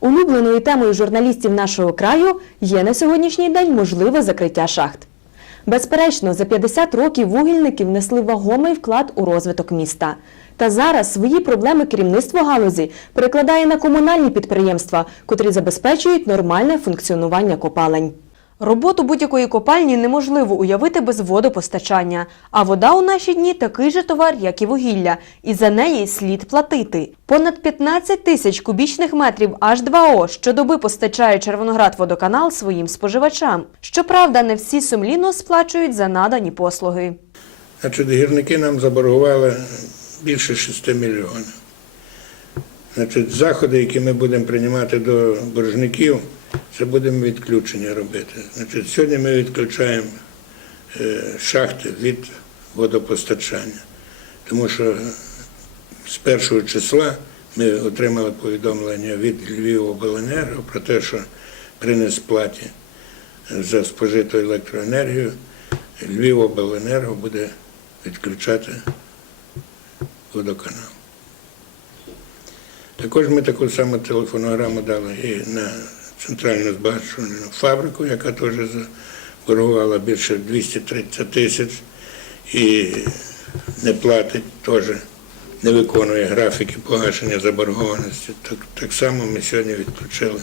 улюбленою темою журналістів нашого краю є на сьогоднішній день можливе закриття шахт. Безперечно, за 50 років вугільники внесли вагомий вклад у розвиток міста. Та зараз свої проблеми керівництво галузі перекладає на комунальні підприємства, котрі забезпечують нормальне функціонування копалень. Роботу будь-якої копальні неможливо уявити без водопостачання. А вода у наші дні такий же товар, як і вугілля, і за неї слід платити. Понад 15 тисяч кубічних метрів H2O щодоби постачає Червоноград водоканал своїм споживачам. Щоправда, не всі сумлінно сплачують за надані послуги. Значить, гірники нам заборгували більше 6 мільйонів. Значить, заходи, які ми будемо приймати до боржників, це будемо відключення робити. Значить, сьогодні ми відключаємо е, шахти від водопостачання, тому що з першого числа ми отримали повідомлення від Львівобленерго про те, що при несплаті за спожиту електроенергію Львівобленерго буде відключати водоканал. Також ми таку саму телефонограму дали і на центральну збагачувальну фабрику, яка теж заборгувала більше 230 тисяч і не платить теж, не виконує графіки погашення заборгованості. Так, так само ми сьогодні відключили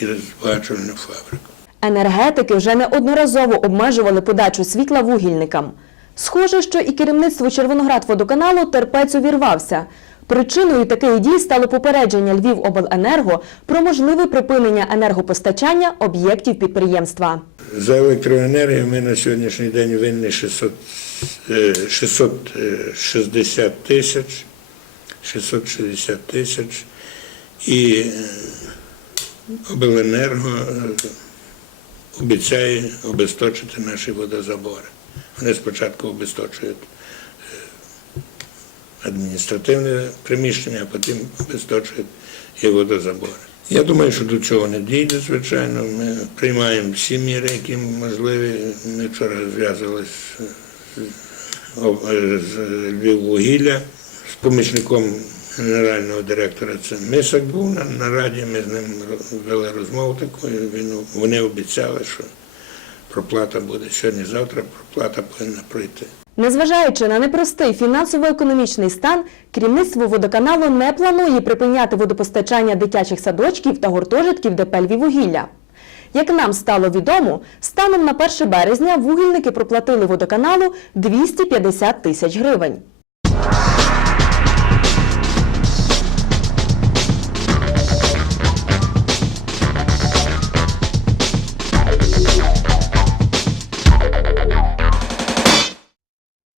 і збагачувальну фабрику. Енергетики вже неодноразово обмежували подачу світла вугільникам. Схоже, що і керівництво Червоноградводоканалу терпець увірвався. Причиною таких дій стало попередження Львівобленерго про можливе припинення енергопостачання об'єктів підприємства. За електроенергію ми на сьогоднішній день винні 600, е, 660 тисяч, 660 тисяч. І е, обленерго е, обіцяє обесточити наші водозабори. Вони спочатку обесточують е, адміністративне приміщення, а потім обесточують і водозабори. Я думаю, що до цього не дійде, звичайно. Ми приймаємо всі міри, які можливі. Ми вчора зв'язувалися з, Львіввугілля, з помічником генерального директора. Це Мисак був на, раді, ми з ним вели розмову таку. Він, вони обіцяли, що проплата буде сьогодні-завтра, проплата повинна пройти. Незважаючи на непростий фінансово-економічний стан, керівництво водоканалу не планує припиняти водопостачання дитячих садочків та гуртожитків ДП «Львівугілля». Як нам стало відомо, станом на 1 березня вугільники проплатили водоканалу 250 тисяч гривень.